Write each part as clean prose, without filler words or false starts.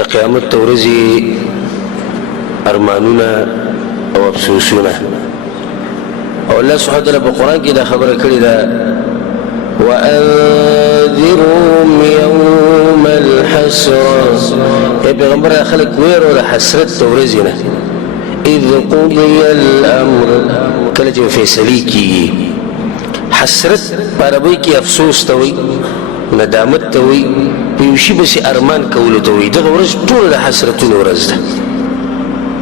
د قیامت ورځې ارمانونه او افسوسونه. او الله سبحانه وتعالی په قرآن کې دا خبره کړې ده وأنذرهم يوم الحسرة. يا پیغمبر خلق ویرو د حسرت ورځې نه اذ قضي الامر کله چې فیصلې کیږي. حسرت په عربی کې افسوس ته وایي، ندامت ته وایي، په یو شي پسې ارمان کولو ته وایي. دغه ورځ ټوله د حسرتونو ورځ ده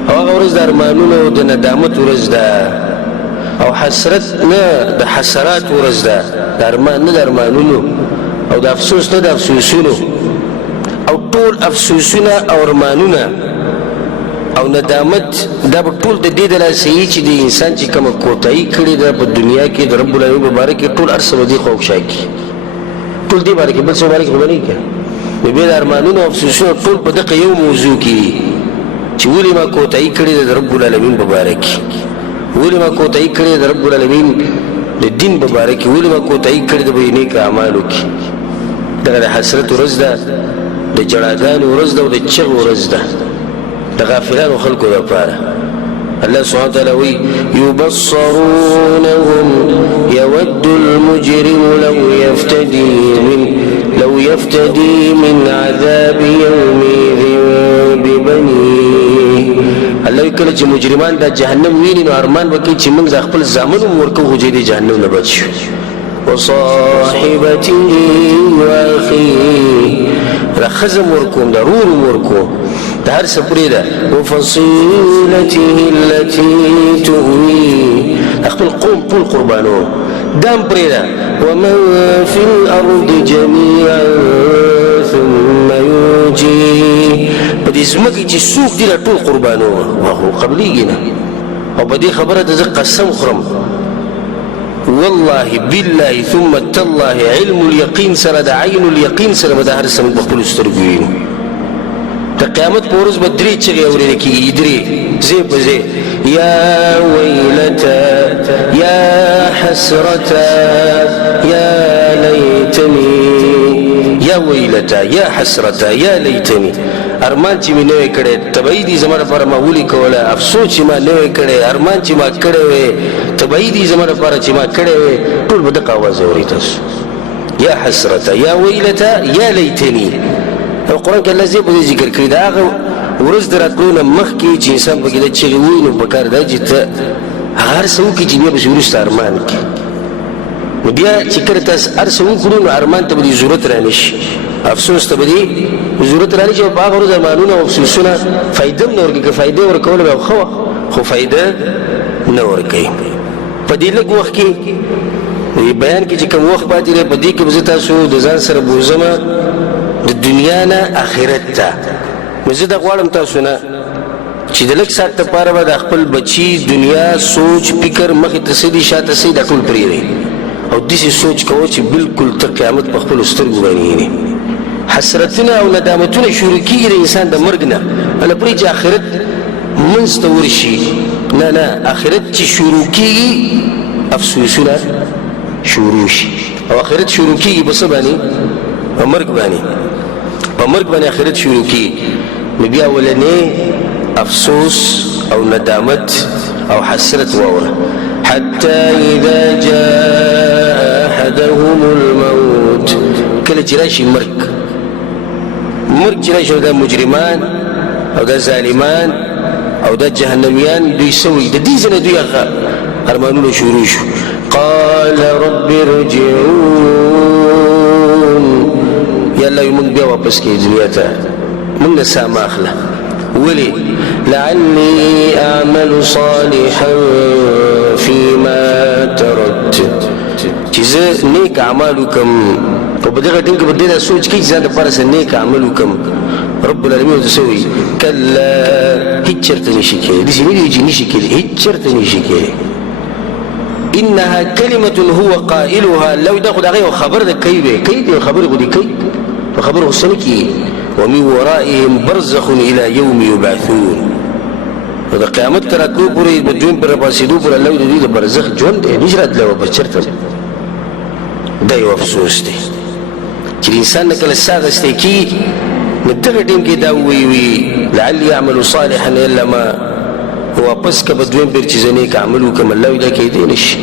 او هغه ورځ د ارمانونو او د ندامت ورځ ده. او حسرت نه د حسرات ورځ ده، د ارمان نه د ارمانونو او د افسوس نه د افسوسونو. او ټول افسوسونه او ارمانونه او ندامت دا به ټول د دې د لاسه یي چې د انسان چې کومه کوتاهي کړې ده په دنیا کې د رب العالمین په باره کې ټول هر څه به دې خوږشا کړي. ټول دې باره کې بل څه باره کې خو به نه کړي. نو بیا د ارمانونو او افسوسونو ټول په دغه یو موضوع کې چې ولې ما کوتاهي کړې ده د رب العالمین په باره کې، ولې ما کوتاهي کړې ده د رب العالمین د دین په باره کې، ولې ما کوتاهي کړې ده په نیک اعمالو کې. دغه د حسرت ورځ ده، د جړاګانو ورځ ده او د چغو ورځ ده د غافلانو خلقو لپاره. الله سبحانه وتعالى وی يبصرونهم يود المجرم لو يفتدي من عذاب يومئذ ببنيه. الله کله چې مجرمان د جهنم ویني نو ارمان وکړي چې موږ خپل ځامن ورکو خو دې جهنم نه بچ شو. وصاحبته واخيه رخزم ورکوم ضرور ورکوم د هر څه پرې ده. وفصيلته التي تؤويه خپل قوم ټول قربانو دام پرې ده. ومن في الارض جميعا ثم ينجيه په دې ځمکه چې څوک دي ټول قربانو واخو قبليږي نه. او په دې خبره د قسم خورم والله بالله ثم تالله علم اليقين سره د عين اليقين سره به د هر څه په خپل سترګو وینو. د قیامت په ورځ به درې چغې اورېدل کېږي، درې زی په زی یا ویلتا یا حسرتا یا لیتنی یا ویلتا یا حسرتا یا لیتنی. ارمان چې مې نوی کړی طبعی دي زما لپاره ما ولي کوله، افسوس چې ما نوی کړی، ارمان چې ما کړی وی طبعی دي زما لپاره چې ما کړی وی. ټول به دغه اواز اوري تاسو یا حسرتا یا ویلتا یا لیتنی. القرآن کې الله زی په ذکر کړی دا هغه ورځ د راتلو نه مخکې چې انسان پکې د چغې ووایي نو پکار ده چې ته هر څه وکړي چې بیا پسې وروسته ارمان کړي. نو بیا چې کله تاسو هر څه وکړو نو ارمان ته به دې ضرورت رانه شي، افسوس ته به دې ضرورت رانه شي. په هغه ورځ ارمانونه او افسوسونه فایده هم نه ورکوي. که فایده ورکوله به ښه وه خو فایده نه ورکوي. په دې لږ وخت کې بیان کې چې کوم وخت پاتې دی په دې کې به زه تاسو د ځان سره بوځمه د دنیا نه آخرت ته. نو زه دا غواړم تاسو نه چې د لږ ساعت دپاره به د خپل بچي دنیا سوچ فکر مخې ته څه دي شاته څه دا ټول پرېږدئ او داسې سوچ کوه چې بلکل ته قیامت په خپلو سترګو باندې وینې. حسرتونه او ندامتونه شروع کېږي د انسان د مرګ نه، هله پرې چې آخرت منځ ته ورشي. نه نه، آخرت چې شروع کېږي افسوسونه شروع شي. او آخرت شروع کېږي په څه باندې؟ په مرګ باندې. په مرګ باندې آخرت شروع کېږي. نو بیا اولنې افسوس او ندامت او حسرت واوره. حتى اذا جاء احدهم الموت کله چې راشي مرګ چې راشي دا مجرمان او دا ظالمان او دا جهنميان دوی سوي د دې ځنه دوی ارمانونه شروع شو. قال رب ارجعون یا الله موږ بیا واپس کړي دنیا ته، موږ نه ساما اخله. ولي لعلي اعمل صالحا فيما تركت چې زه نیک اعمال وکم. او په دغه ټیم کې به دې سوچ کوي چې ځان دپاره څه نیک عمل وکم. رب العالمین ورته څه وایي؟ کله هېڅ چېرته نشي کېدی. داسې نه دي چې نشي کېدی، هېڅ چېرته نشي کېدی. انها کلمة هو قائلها. لو دا خو د هغه یو خبر ده کوي دی خبرې خو دې کوي په خبرو غصه نه کېږي. ومن ورائهم برزخ الى يوم يبعثون. د قیامت تر راتلو پورې د ژوند پر راپاڅېدو پورې الله د دوی د برزخ ژوند دی، نشي راتلی واپس چېرته. دا یو افسوس دی چې د انسان نه کله ساه اخیستی کېږي نو دغه ټیم کې دا ووی لعلي اعمل صالحا الا ما واپس که به دویم بیر چې زه نیک عمل وکړم الله وایي دا کیدی نه شي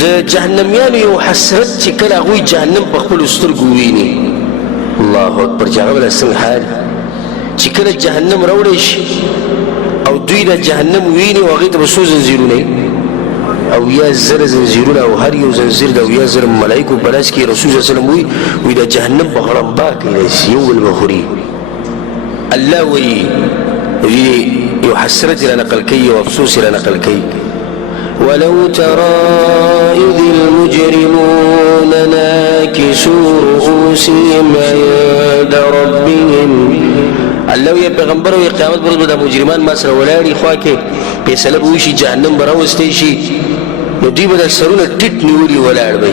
د جهنمیانو یو حسرت چې کله هغوی جهنم په خپلو سترګو وویني الله اکبر چې هغه به څنګه حال چې کله جهنم راوړی شي او دوی د جهنم وویني او هغې ته به څو زنځیرونه او یا زر زنځیرونه او هر یو زنځیر د او یا زر ملایکو په لاس کې رسول صلی الله علیه وسلم وایي د جهنم په غړمبا کوي داسې یو بل به خوري الله وایي یو حسرت را نقل کوي یو افسوس را نقل کوي ولو ترى إذ المجرمون ناكسوا رؤوسهم عند ربهم الله وی پیغمبر وی قیامت پر ورځ د مجرمان ما سره ولاړی خوا کې فیصله به وشي جهنم به راوستی شي نو دوی به د سرونه ټیټ نیولي ولاړ وي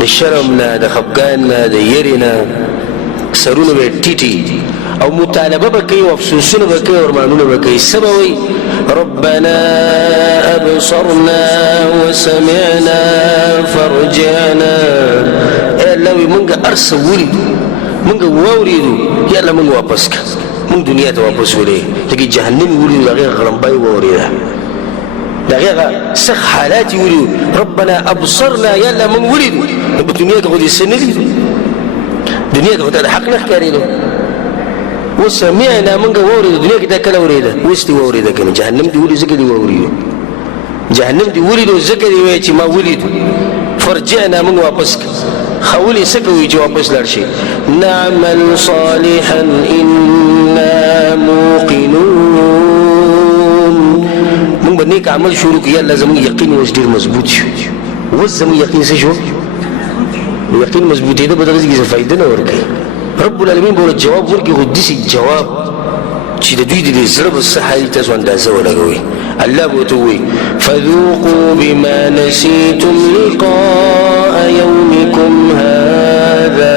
د شرم نه د خفګان نه د یرې نه سرونه به ټیټي او مطالبه به کوي او افسوسونه به کوي او ارمانونه به کوي څه به وایي ربنا أبصرنا وسمعنا فارجعنا اے الله وی مونږ ارس ولیدو مونږ واوریدو یا الله مونږ واپس که مونږ دنیا ته واپس ولې لکه جهنم ولیدو د هغې غړمبا یې واورېده د هغې هغه سخت حالات یې ولیدو ربنا ابصرنا یا الله مونږ ولیدو نو په دنیا کې خو دې څه نه لیدو دنیا کې خو ته د حق نه ښکارېدو وسمعنا منګه واورېده دنیا کې دا کله اورېده اوس دې واورېده که نه جهنم دې ولي ځکه دې واورېدو جهنم دې ولیدو ځکه دې وایي چې ما ولیدو فرجعنا موږ واپس ښه ولې څه کوي چې واپس لاړ شي نعمل صالحا انا موقنون موږ به نیک عمل شروع کړو یا الله زموږ یقین اوس ډېر مضبوط شو اوس زموږ یقین څه شو یقین مضبوطېده به دغه ځای کې څه فایده نه ورکوي رب العالمین به جواب ورکړي خو داسې جواب چې د دوی د زړه به څه حال تاسو اندازه ولګوئ الله به ورته ووایي فذوقوا بما نسیتم لقاء یومکم هذا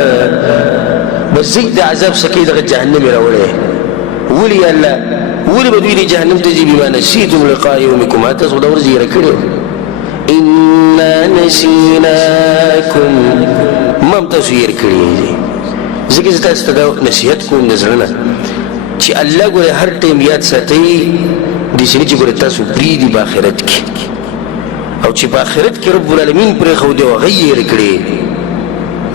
بس زی د عذاب څه کوي دغه جهنم یې راوړی ولې یا الله ولې به دوی د جهنم ته ځي بما نسیتم لقاء یومکم هذا تاسو دا ورځ یېره کړې انا نسیناکم ما هم تاسو یېر کړي دي ځکه زه تاسو ته دا نصیحت کوم د زړه نه چې الله ګوره هر ټایم یاد ساتئ داسې نه چې ګوره تاسو پرېږدي په آخرت کې او چې په آخرت کې رب العالمین پرېښودی او هغه یې هېر کړې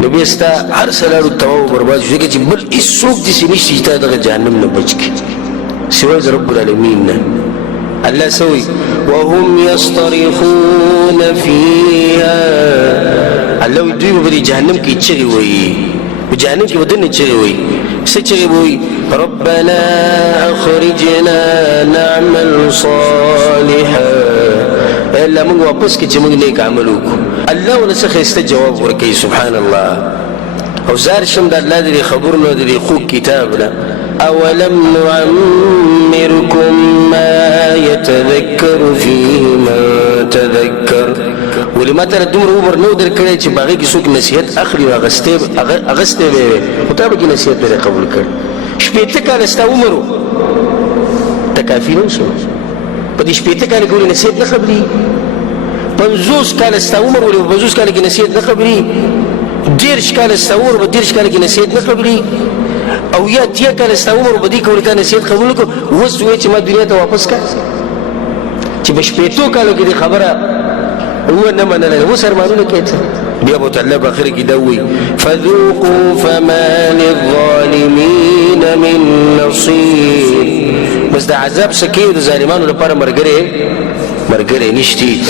نو بیا ستا هر څه لاړو تباه او برباد شو ځکه چې بل هېڅوک داسې نشته چې تا دغه جهنم نه بچ کړي سوای د رب العالمین نه الله څه وایي وهم یصطرخون فیها الله وایي دوی به په دې جهنم کې چغې وایي په جهنم کې به دنې چغې وایي څه چغې به وایي ربنا اخرجنا نعمل صالحا اے الله موږ واپس کړي چې موږ نیک عمل وکړو الله ونه څه ښایسته جواب ورکوي سبحان الله او زار شم د الله د دې خبرو نه د دې خوږ کتاب نه اولم نعمركم ما يتذكر فيه من تذكر ولې ما ته دومره عمر نه و درکړی چې په هغې کې څوک نصیحت اخلي او اغستی به یې خو تا به کې نصیحت به قبول کړ شپېته کاله ستا عمر و ته کافي نه اوسو په دې شپېته کاله کې ولې نصیحت نه خبري 50 کاله ستا عمر ولې په 50 کاله کې نصیحت نه خبري 10 کاله ستا عمر په 10 کاله کې نصیحت نه خبري او یا 10 کاله ستا عمر په دې کې ولې تا نصیحت قبول کړو اوس وایې چې ما دنیا ته واپس کړه چې په شپېتو کالو کې دې خبره هو نه منله اوس ارمانونه کوي څه بیا به ورته الله په اخره کې دا وایي فذوقوا فما للظالمین من نصیر بس د عذاب څه کوي د ظالمانو لپاره مرګرې نشتي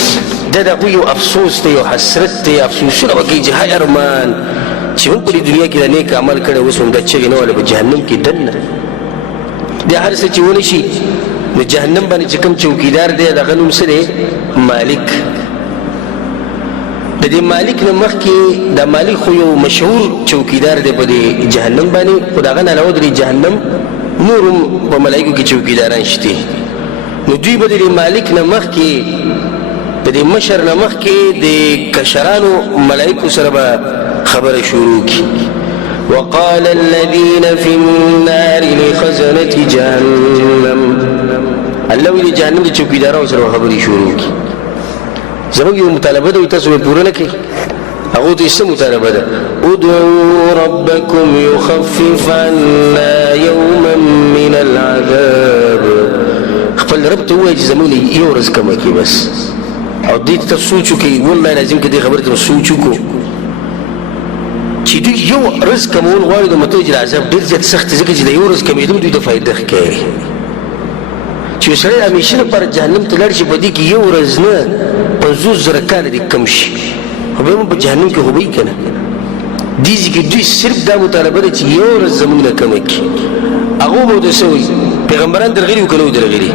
دا د هغوی یو افسوس دی یو حسرت دی افسوسونه به کوي چې های ارمان چې موږ په دې دنیا کې د نیک عمل کړی اوس موږ دا چغې نه واله په جهنم کې دننه دا هر څه چې ونه شي نو جهنم باندې چې کوم چوکیدار دی دغه نوم څه دی مالک د دې مالک نه مخکې دا مالک خو یو مشهور چوکیدار دی په دې جهنم باندې خو د هغه نه علاوه د جهنم نور هم په ملایکو کې چوکیداران شته نو دوی به د دې مالک نه مخکې د دې مشر نه مخکې د کشرانو ملایکو سره به خبره شروع کی وقال الذين في النار لخزنة جهنم الله ویلي جهنم د چوکیدارانو سره خبرې شروع کی زموږ یو مطالبه ده تاسو به پوره نه کړئ هغو ته څه مطالبه ده ادعوا ربكم يخفف عنا يوما من العذاب خپل رب ته وایي چې زموږ یو ورځ کمه کړي بس او دې ته سوچ وکړئ والله لازم که دې خبرې ته سوچ وکړو چې دوی یو ورځ کمول غواړي د متوجه چې عذاب ډېر زیات سخت ځکه چې د یو ورځ کمېدل دوی ته فایده ښکاري چې یو سړی همیشه لپاره جهنم ته لاړ شي په دې کې یو ورځ نه 50,000 کاله دې کم شي خو بیا هم په جهنم کې خو به وي که نه دې ځای کې دوی صرف دا مطالبه ده چې یو ورځ زموږ نه کمه کړي هغه به ورته څه وایي پیغمبران درغلي وو که نه وو درغلي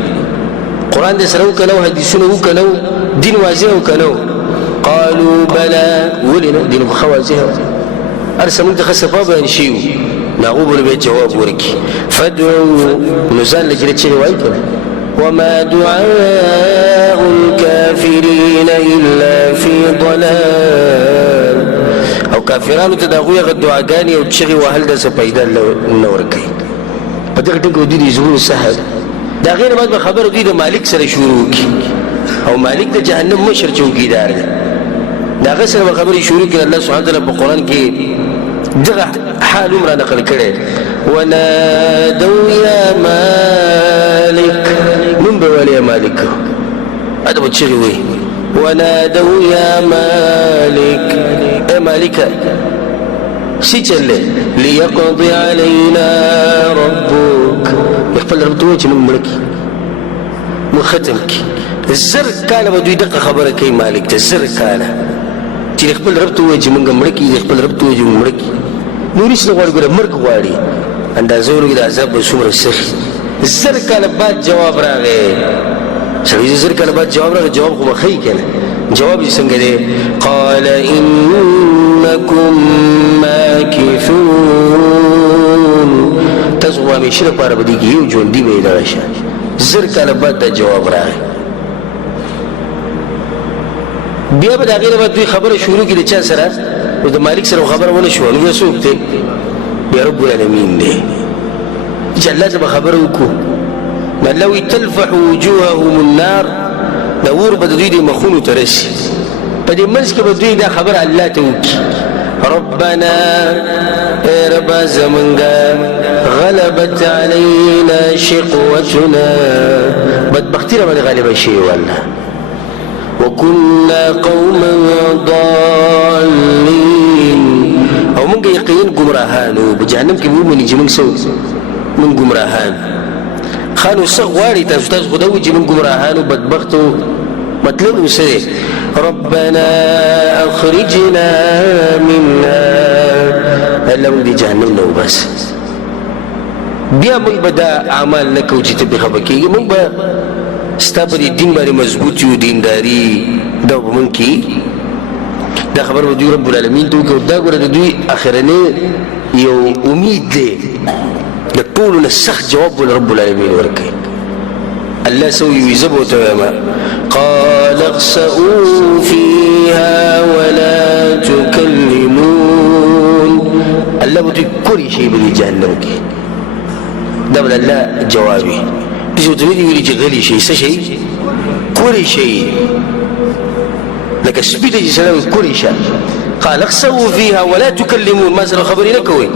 قرآن دې سره وو که نه وو حدیثونه وو که نه وو دین واضح وو که نه وو قالوا بلا ولې نه دین خو ښه واضح وو هر څه موږ ته ښه صفا بیان شوي وو نو هغو به بیا جواب ورکړي فادعوا نو ځان له جرې چغې وایي که نه وما دعاء الكافرين إلا في ضلال او کافرانو ته د هغوی هغه دعاګانې او چغې وهل داسې پیدا نه ورکوي په دغه ټکو دوی د زړونو سهل د هغې نه بعد به خبره دوی د مالک سره شروع کړي او مالک د جهنم مشر چوکیدار دی د هغه سره به خبرې شروع کړي الله سبحانه تعالی په قرآن کې دغه حال هم را نقل کړی ونادوا یا مالک من به ویل یا مالک هذا به چغې وایي ونادوا یا مالک اے مالکه سی چلے لیقضی علینا ربک خپل رب ته وایي چې موږ مړه کړي موږ ختم کړي زر کاله به دوی دغه خبره کوي مالک ته زر کاله چې خپل رب ته وایي چې موږ مړه کړي خپل رب ته وایي چې موږ مړه کړي نور هېڅ نه غواړي ګوره مرګ غواړي اندازه ورکړي د عذاب به څومره سخت زر کاله بعد جواب راغی سړي زر کاله بعد جواب راغی جواب خو به ښیي که نه جواب یې څنګه دی قال انکم ماکثون تاسو خو همیشه لپاره به دې کې یو ژوندي به یې دغه شان زر کاله بعد دا جواب راغی بیا به د هغې نه بعد دوی خبره شروع کړي د چا سره نو د مالک سره خبره ونه شوه نو بیا څوک دی بیا رب العالمین دی چې الله ته به خبره وکړو نو الله وایي تلفح وجوههم النار دا اور به د دوی د مخونو ته رسي په دې منځ کې به دوی دا خبره الله ته وکړي ربنا اے ربا زمونږه غلبت علینا شقوتنا بدبختي را باندې غالبه شوې والله وكنا قوما ضالين او موږ یقین ګمراهان وو په جهنم کې ومني چې موږ موږ ګمراهان خانو څه غواړي تاسو خو دا وایي چې موږ ګمراهان او بدبخت وو مطلب یې څه دی ربنا اخرجنا منها الله موږ د جهنم نه وباسه بیا موږ به دا اعمال نه کوو چې ته پرې خفه کېږي موږ به ستا په دې دین باندې مضبوط یو دینداري دا به موږ کې دا خبر به دوی رب العالمین ته وکړو دا ګوره د دوی اخرنی یو امید دی د ټولو نه سخت جواب به رب العالمین ورکوي الله څه وایي زه به ورته وایم قال اخسئوا فيها ولا تكلمون الله به دوی کولی شي په دې جهنم کې دا به د الله جواب وي داسې ورته نه دي ویلي چې غلی شي څه شي کولی شي لکه سپي ته چې سړی وایي کولی شه قال اخسئوا فيها ولا تكلمون ما سره خبرې نه کوئ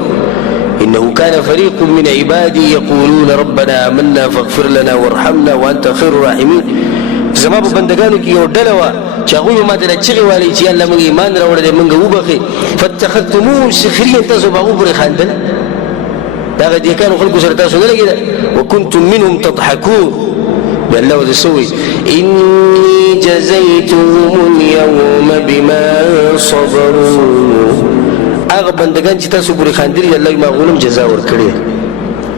إنه كان فريق من عبادي يقولون ربنا آمنا فاغفر لنا وارحمنا وأنت خير الراحمين زما په بندګانو کې یو ډله وه چې هغوی به ماته له چغې والئ چې الله موږ ایمان راوړی دی موږ وبخې فاتخذتموه سخریا تاسو به هغو پورې خندل د هغه دیکانو خلکو سره تاسو نه لګېده وکنتم منهم تضحکون بیا الله ورته څه وایي إني جزیتهم اليوم بما صبروا هغه بندگان چې تاسو پورې خاندلي الله ما غولم جزا ورکړې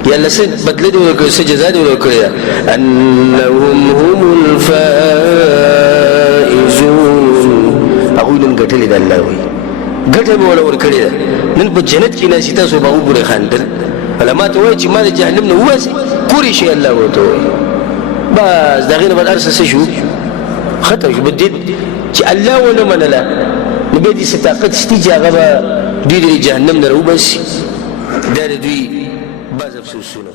یا الله څه بدله دې ورکړې څه جزا دې ورکړې انهم هم الفائزون هغوی نن ګټلې ده الله وایي ګټه به وله ورکړې ده نن په جنت کې ناستې تاسو به هغو پورې خاندل علما ته وایي چې ما د جهنم نه وواسې پورې شي الله ورته وایي بس د هغې نه بعد هر څه شو ختم شو بدې چې الله ونه منله نو بیا دې څه طاقت شته چې هغه به دوی د جهنم نه راوباسي دا د دوی بعض افسوسونه